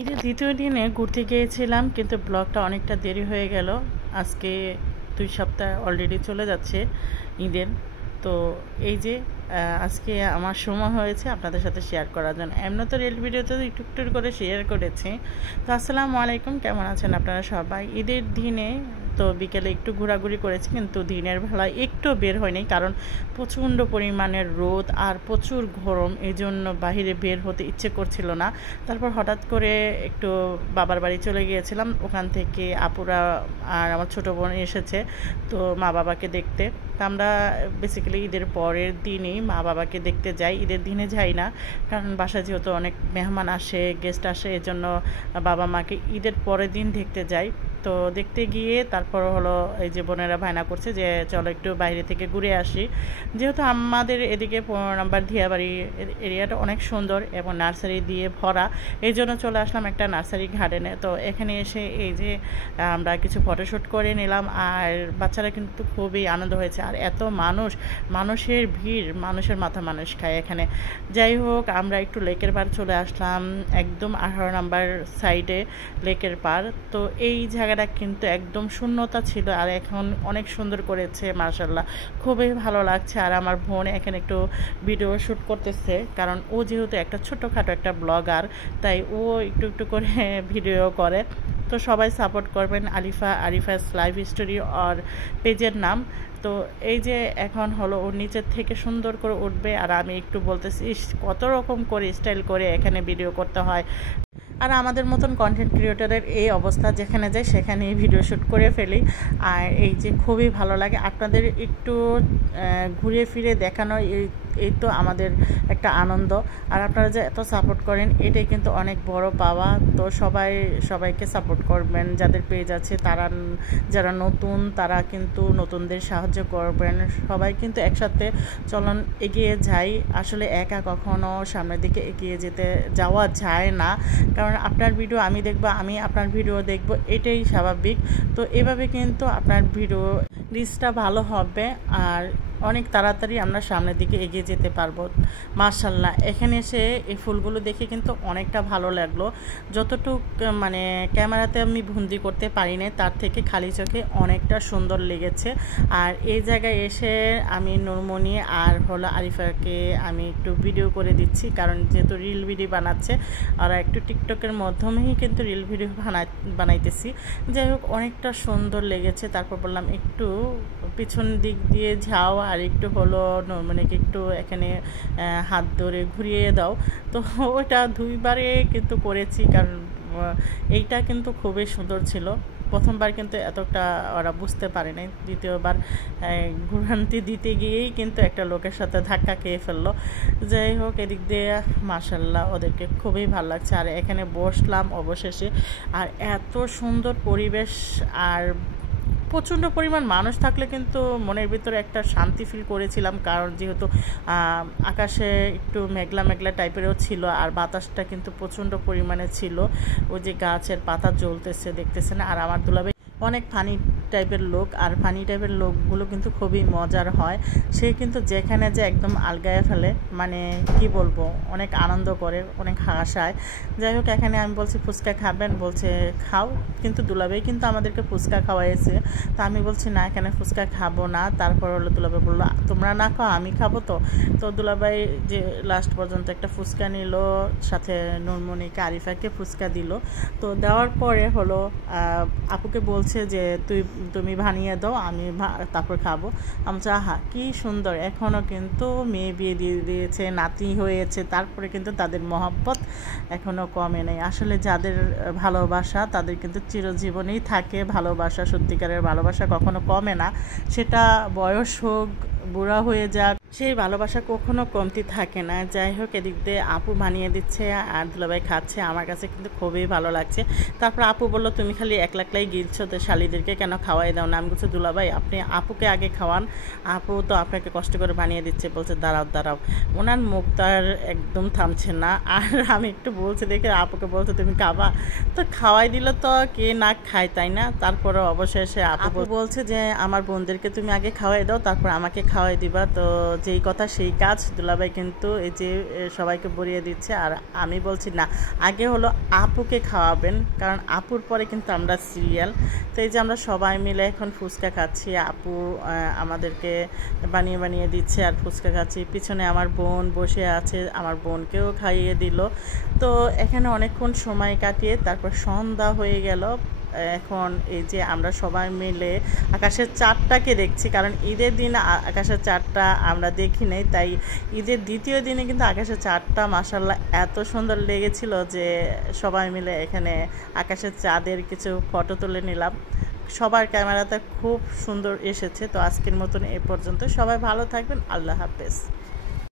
ঈদের দ্বিতীয় দিনে ঘুরতে গিয়েছিলাম, কিন্তু ব্লগটা অনেকটা দেরি হয়ে গেল। আজকে 2 সপ্তাহ অলরেডি চলে যাচ্ছে ঈদের। তো এই যে আজকে আমার সময় হয়েছে আপনাদের সাথে শেয়ার করার জন্য। এমনি তো রিল ভিডিওতে একটু একটু করে শেয়ার করেছি। তো আসসালামু আলাইকুম, কেমন আছেন আপনারা সবাই? ঈদের দিনে তো বিকেলে একটু ঘোরাঘুরি করেছি, কিন্তু দিনের বেলায় একটু বের হয়নি, কারণ প্রচণ্ড পরিমাণের রোদ আর প্রচুর গরম, এই জন্য বাহিরে বের হতে ইচ্ছে করছিল না। তারপর হঠাৎ করে একটু বাবার বাড়ি চলে গিয়েছিলাম, ওখান থেকে আপুরা আর আমার ছোটো বোন এসেছে তো মা বাবাকে দেখতে। তো আমরা বেসিক্যালি ঈদের পরের দিনই মা বাবাকে দেখতে যাই, ঈদের দিনে যাই না, কারণ বাসায় যেহেতু অনেক মেহমান আসে, গেস্ট আসে, এজন্য বাবা মাকে ঈদের পরের দিন দেখতে যাই। তো দেখতে গিয়ে তারপর হলো এই যে বোনেরা বায়না করছে যে চলো একটু বাইরে থেকে ঘুরে আসি। যেহেতু আমাদের এদিকে 15 নম্বর ধিয়াবাড়ি এরিয়াটা অনেক সুন্দর এবং নার্সারি দিয়ে ভরা, এই জন্য চলে আসলাম একটা নার্সারি গার্ডেনে। তো এখানে এসে এই যে আমরা কিছু ফটোশ্যুট করে নিলাম, আর বাচ্চারা কিন্তু খুবই আনন্দ হয়েছে। আর এত মানুষের ভিড়, মানুষের মাথা মানুষ খায় এখানে। যাই হোক, আমরা একটু লেকের পার চলে আসলাম, একদম 18 নম্বর সাইডে লেকের পার। তো এই জায়গাটা কিন্তু একদম শূন্যতা ছিল, আর এখন অনেক সুন্দর করেছে মাশাআল্লাহ, খুবই ভালো লাগছে। আর আমার বোন এখানে একটু ভিডিও শ্যুট করতেছে, কারণ ও যেহেতু একটা ছোটোখাটো একটা ব্লগার, তাই ও একটু একটু করে ভিডিও করে। তো সবাই সাপোর্ট করবেন, আরিফাস লাইফ স্টোরি আর পেজের নাম। তো এই যে এখন হলো ওর নিচের থেকে সুন্দর করে উঠবে, আর আমি একটু বলতেছি কত রকম করে স্টাইল করে এখানে ভিডিও করতে হয়। আর আমাদের মতন কন্টেন্ট ক্রিয়েটরের এই অবস্থা, যেখানে যাই সেখানেই ভিডিও শ্যুট করে ফেলি। আর এই যে খুবই ভালো লাগে আপনাদের একটু ঘুরে ফিরে দেখানো, এই তো আমাদের একটা আনন্দ। আর আপনারা যে এত সাপোর্ট করেন, এটাই কিন্তু অনেক বড় পাওয়া। তো সবাইকে সাপোর্ট করবেন, যাদের পেজ আছে তারা, যারা নতুন তারা কিন্তু নতুনদের সাহায্য করবেন। সবাই কিন্তু একসাথে চলন এগিয়ে যাই। আসলে একা কখনো সামনের দিকে এগিয়ে যাওয়া যায় না, কারণ আপনার ভিডিও আমি দেখব, আমি আপনার ভিডিও দেখব, এটাই স্বাভাবিক। তো এভাবে কিন্তু আপনার ভিডিও রিচটা ভালো হবে, আর অনেক তাড়াতাড়ি আমরা সামনের দিকে এগিয়ে যেতে পারবো। মাশাআল্লাহ, এখানে এসে এই ফুলগুলো দেখে কিন্তু অনেকটা ভালো লাগলো। যতটুক মানে ক্যামেরাতে আমি বন্দি করতে পারি না, তার থেকে খালি চোখে অনেকটা সুন্দর লেগেছে। আর এই জায়গায় এসে আমি নুরমনি আর হলো আরিফাকে আমি একটু ভিডিও করে দিচ্ছি, কারণ যেহেতু রিল ভিডিও বানাচ্ছে, আর একটু টিকটকের মাধ্যমেই কিন্তু রিল ভিডিও বানাইতেছি। যাই হোক, অনেকটা সুন্দর লেগেছে। তারপর বললাম একটু পিছন দিক দিয়ে যাও, আর একটু হলো নর্মালিকে একটু এখানে হাত ধরে ঘুরিয়ে দাও। তো ওটা 2বারে কিন্তু করেছি, কারণ এইটা কিন্তু খুবই সুন্দর ছিল। প্রথমবার কিন্তু এতটা ওরা বুঝতে পারে নাই, দ্বিতীয়বার ঘুরান্তি দিতে গিয়েই কিন্তু একটা লোকের সাথে ধাক্কা খেয়ে ফেললো। যাই হোক, এদিক দিয়ে মাশাআল্লাহ ওদেরকে খুবই ভালো লাগছে। আর এখানে বসলাম অবশেষে, আর এত সুন্দর পরিবেশ, আর প্রচণ্ড পরিমাণ মানুষ থাকলে কিন্তু মনের ভিতরে একটা শান্তি ফিল করেছিলাম, কারণ যেহেতু আকাশে একটু মেঘলা মেঘলা টাইপেরও ছিল, আর বাতাসটা কিন্তু প্রচণ্ড পরিমাণে ছিল। ওই যে গাছের পাতা জ্বলতেছে দেখতেছে না। আর আমার দুলাভাই অনেক ফানি টাইপের লোক, আর ফানি টাইপের লোকগুলো কিন্তু খুবই মজার হয়। সে কিন্তু যেখানে যে একদম আলগায় ফেলে, মানে কি বলবো, অনেক আনন্দ করে, অনেক হাসায়। যাই হোক, এখানে আমি বলছি ফুচকা খাবেন, বলছে খাও, কিন্তু দুলাভাই কিন্তু আমাদেরকে ফুচকা খাওয়াইছে। তো আমি বলছি না, এখানে ফুচকা খাবো না। তারপর হলো দুলাভাই বললো তোমরা না খাও, আমি খাবো। তো দুলাভাই যে লাস্ট পর্যন্ত একটা ফুচকা নিল, সাথে নুরমনিকে আরিফাকে ফুচকা দিল। তো দেওয়ার পরে হলো আপুকে বলছে যে তুমি বানিয়ে দাও, আমি তারপর খাবো। আমি আহা কি সুন্দর, এখনও কিন্তু মেয়ে বিয়ে দিয়ে দিয়েছে, নাতি হয়েছে, তারপরে কিন্তু তাদের মহব্বত এখনও কমে নেই। আসলে যাদের ভালোবাসা তাদের কিন্তু চিরজীবনেই থাকে ভালোবাসা, সত্যিকারের ভালোবাসা কখনো কমে না। সেটা বয়স হোক, বুড়া হয়ে যাক, সেই ভালোবাসা কখনো কমতি থাকে না। যাই হোক, এদিক দিয়ে আপু বানিয়ে দিচ্ছে আর দুলাভাই খাচ্ছে, আমার কাছে কিন্তু খুবই ভালো লাগছে। তারপর আপু বললো তুমি খালি একলাই গিলছো, তো শালিদেরকে কেন খাওয়াই দাও না? আমি বলছি দুলাভাই আপনি আপুকে আগে খাওয়ান, আপু তো আপনাকে কষ্ট করে বানিয়ে দিচ্ছে। বলছে দাঁড়াও, ওনার মুখ তার একদম থামছে না। আর আমি একটু বলছি দেখে আপুকে বলছে তুমি খাবা, তো খাওয়াই দিল, তো কে না খায় তাই না? তারপরে অবশেষে আপু বলছে যে আমার বোনদেরকে তুমি আগে খাওয়াই দাও, তারপর আমাকে খাওয়াই দিবা। তো যেই কথা সেই কাজ, দুলাভাই কিন্তু এই যে সবাইকে বলিয়ে দিচ্ছে। আর আমি বলছি না, আগে হলো আপুকে খাওয়াবেন, কারণ আপুর পরে কিন্তু আমরা সিরিয়াল। তো এই যে আমরা সবাই মিলে এখন ফুচকা খাচ্ছি, আপু আমাদেরকে বানিয়ে বানিয়ে দিচ্ছে আর ফুচকা খাচ্ছি। পিছনে আমার বোন বসে আছে, আমার বোনকেও খাইয়ে দিল। তো এখানে অনেকক্ষণ সময় কাটিয়ে তারপর সন্ধ্যা হয়ে গেল। এখন এই যে আমরা সবাই মিলে আকাশের চাঁদটাকে দেখছি, কারণ ঈদের দিন আকাশের চাঁদটা আমরা দেখি নাই, তাই ঈদের দ্বিতীয় দিনে কিন্তু আকাশের চাঁদটা মাশাআল্লাহ এত সুন্দর লেগেছিল যে সবাই মিলে এখানে আকাশের চাঁদের কিছু ফটো তুলে নিলাম। সবার ক্যামেরাতে খুব সুন্দর এসেছে। তো আজকের মতন এ পর্যন্ত, সবাই ভালো থাকবেন, আল্লাহ হাফেজ।